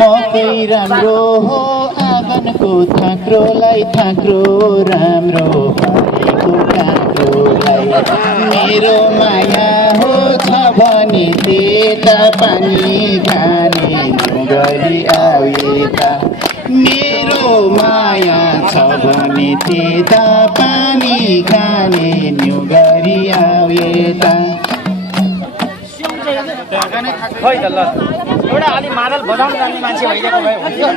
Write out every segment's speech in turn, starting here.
मकै राम्रो हो आँगनको थाक्रोलाई थाक्रो राम्रो भएको काँक्रोलाई मेरो माया हो छ भने त्यता पानी खाने गरी आऊ यता मेरो माया छ भने त्यता पानी खाने न्यु गरी आऊ यता खै त ल एउटा अलि मादल बजाउन जान्ने मान्छे भइदिएको भए हुन्थ्यो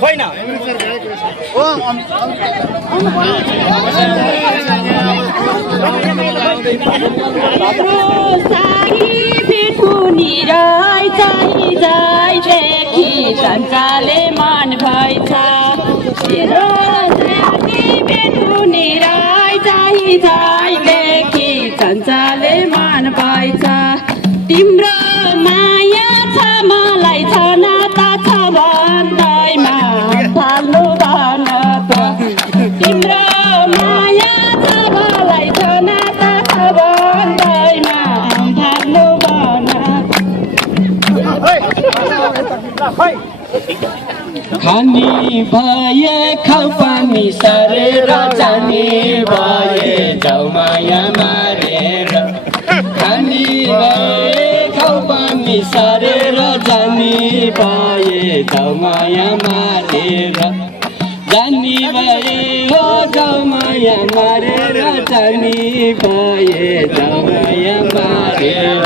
होइन सञ्चाले मन भएछ सञ्चाले मन भएछ तिम्रो माया छ मलाई छ नाता छ भन्दैमा थाल्नु भन त तिम्रो माया छ मलाई छ नाता छ भन्दैमा थाल्नु भन खानी भए खाउ पानी सरेर जाने भए जाउ माया मारेर खानी भए खाउ पानी सरेर जाने भए जाउ माया मारेर जानी भए हो जाउ माया मारेर जानी भए जाउ माया मारेर